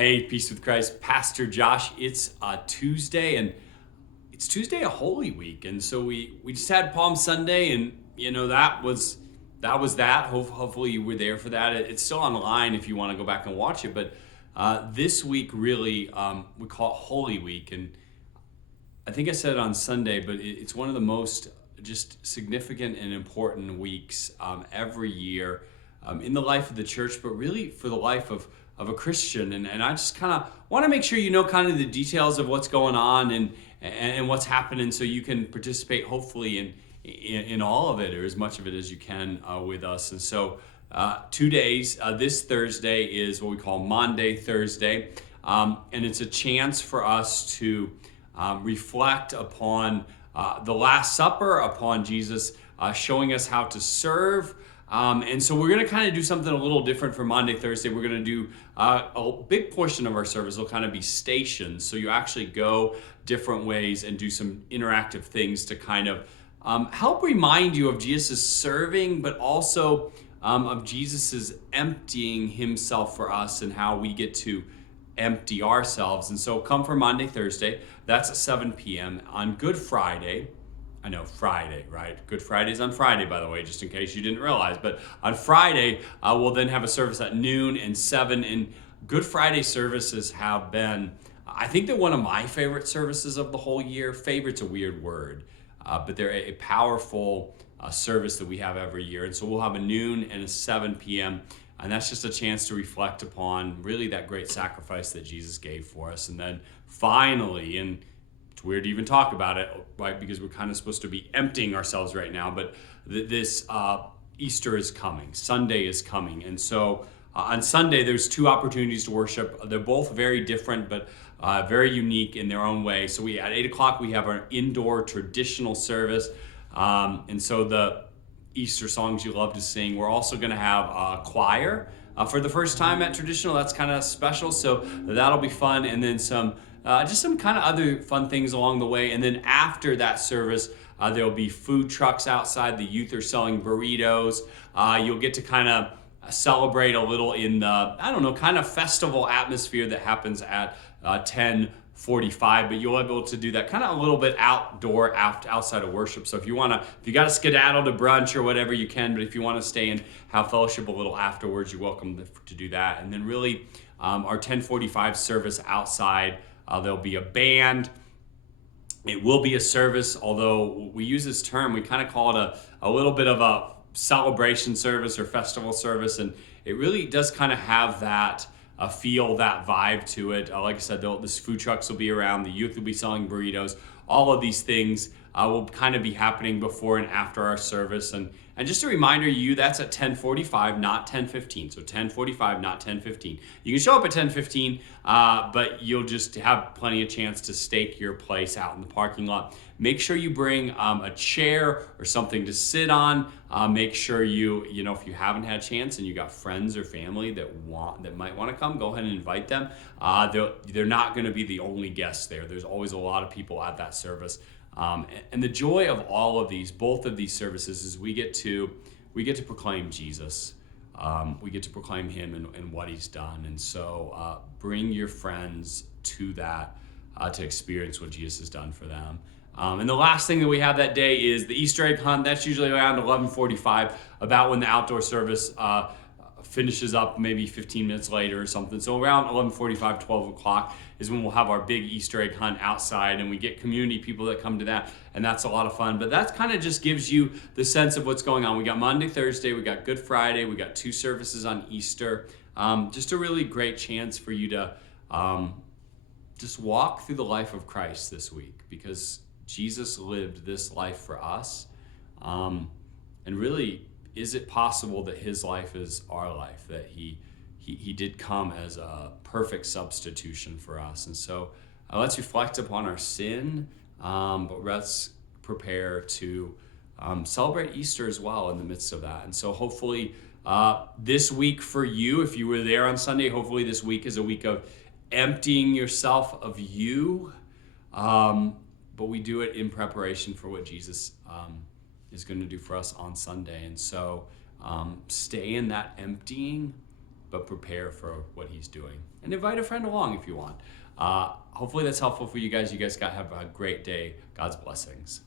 Hey, peace with Christ, Pastor Josh. It's Tuesday, and it's Tuesday, a Holy Week, and so we just had Palm Sunday, and that was that. Hopefully, you were there for that. It's still online if you want to go back and watch it. But this week, really, we call it Holy Week, and I think I said it on Sunday, but it's one of the most just significant and important weeks every year in the life of the church, but really for the life of a Christian. And I just kind of want to make sure you know kind of the details of what's going on and what's happening, so you can participate hopefully in all of it, or as much of it as you can with us. And so 2 days, this Thursday is what we call Maundy Thursday, and it's a chance for us to reflect upon the Last Supper, upon Jesus showing us how to serve. And so we're going to kind of do something a little different for Maundy Thursday. We're going to do a big portion of our service will kind of be stations. So you actually go different ways and do some interactive things to kind of help remind you of Jesus' serving, but also of Jesus' emptying himself for us and how we get to empty ourselves. And so come for Maundy Thursday. That's at 7 p.m. On Good Friday. I know, Friday, right? Good Friday's on Friday, by the way, just in case you didn't realize. But on Friday, we'll then have a service at noon and 7. And Good Friday services have been, I think they're one of my favorite services of the whole year. Favorite's a weird word, but they're a powerful service that we have every year. And so we'll have a noon and a 7 p.m. And that's just a chance to reflect upon really that great sacrifice that Jesus gave for us. And then finally, and it's weird to even talk about it, right? Because we're kind of supposed to be emptying ourselves right now, but this Easter is coming. Sunday is coming. And so on Sunday, there's two opportunities to worship. They're both very different, but very unique in their own way. So at 8 o'clock, we have our indoor traditional service. And so the Easter songs you love to sing. We're also going to have a choir for the first time at traditional. That's kind of special, so that'll be fun. And then just some kind of other fun things along the way. And then after that service, there'll be food trucks outside. The youth are selling burritos. You'll get to kind of celebrate a little in the, I don't know, kind of festival atmosphere that happens at 10:45, but you'll be able to do that kind of a little bit outdoor, outside of worship. So if you got to skedaddle to brunch or whatever, you can. But if you want to stay and have fellowship a little afterwards, you're welcome to do that. And then really, our 10:45 service outside, there'll be a band. It will be a service, although we use this term, we kind of call it a little bit of a celebration service or festival service, and it really does kind of have that feel, that vibe to it. Like I said, this food trucks will be around, the youth will be selling burritos. All of these things will kind of be happening before and after our service. And just a reminder, that's at 10:45, not 10:15. So 10:45, not 10:15. You can show up at 10:15, but you'll just have plenty of chance to stake your place out in the parking lot. Make sure you bring a chair or something to sit on. Make sure if you haven't had a chance and you got friends or family that might want to come, go ahead and invite them. They're not going to be the only guests there. There's always a lot of people at that service. And the joy of both of these services, is we get to proclaim Jesus. We get to proclaim him and what he's done. And so bring your friends to that to experience what Jesus has done for them. And the last thing that we have that day is the Easter egg hunt. That's usually around 11:45, about when the outdoor service finishes up, maybe 15 minutes later or something. So around 11:45, 12 o'clock is when we'll have our big Easter egg hunt outside, and we get community people that come to that, and that's a lot of fun. But that kind of just gives you the sense of what's going on. We got Maundy Thursday, we got Good Friday, we got 2 services on Easter. Just a really great chance for you to just walk through the life of Christ this week, because Jesus lived this life for us. And really, is it possible that his life is our life, that he did come as a perfect substitution for us? And so let's reflect upon our sin, but let's prepare to celebrate Easter as well in the midst of that. And so hopefully this week for you, if you were there on Sunday, hopefully this week is a week of emptying yourself of you, but we do it in preparation for what Jesus is going to do for us on Sunday. And so stay in that emptying but prepare for what he's doing. And invite a friend along if you want. Hopefully that's helpful for you guys. You guys have a great day. God's blessings.